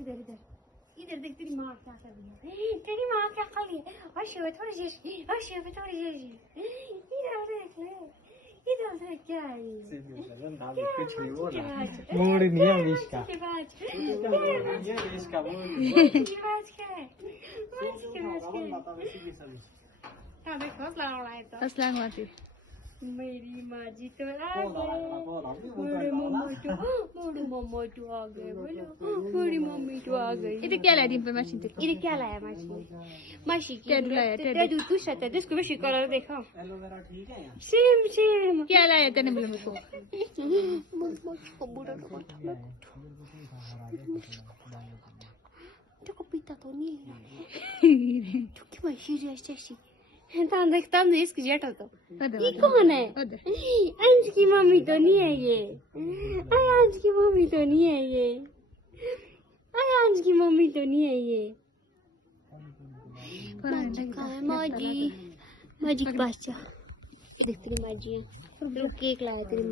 इधर इधर इधर इधर देख तेरी माँ क्या कर रही है, तेरी माँ क्या कर रही है। और शिव थोड़ी सी, और शिव थोड़ी सी, इधर देख ले, इधर देख क्या है ये। मोड़ नहीं है इसका। अस्सलाम वालेकुम। मेरी माँ जी तो आ गए, मेरे मम्मी तो आ गए, बोलो मेरी मम्मी तो आ गई। इधर क्या ला दी पे मशीन ते? इधर क्या लाया मासी ने? मासी की टेडू लाया, टेडू। टेडू तू सता दे इसको भी कलर देखा। एलोवेरा ठीक है यार। Same same. क्या लाया तेने मुझको? देखो पीता तो नहीं है। क्योंकि मैं सीरियस ऐसी ताम ने इसकी जेट तो ये कौन है? अंश की मम्मी तो नहीं है ये। अंश की मम्मी तो नहीं है ये। अंश की मम्मी तो नहीं है ये। माजी माजी के पास जा, देख तेरी माजी है, केक लाया तेरी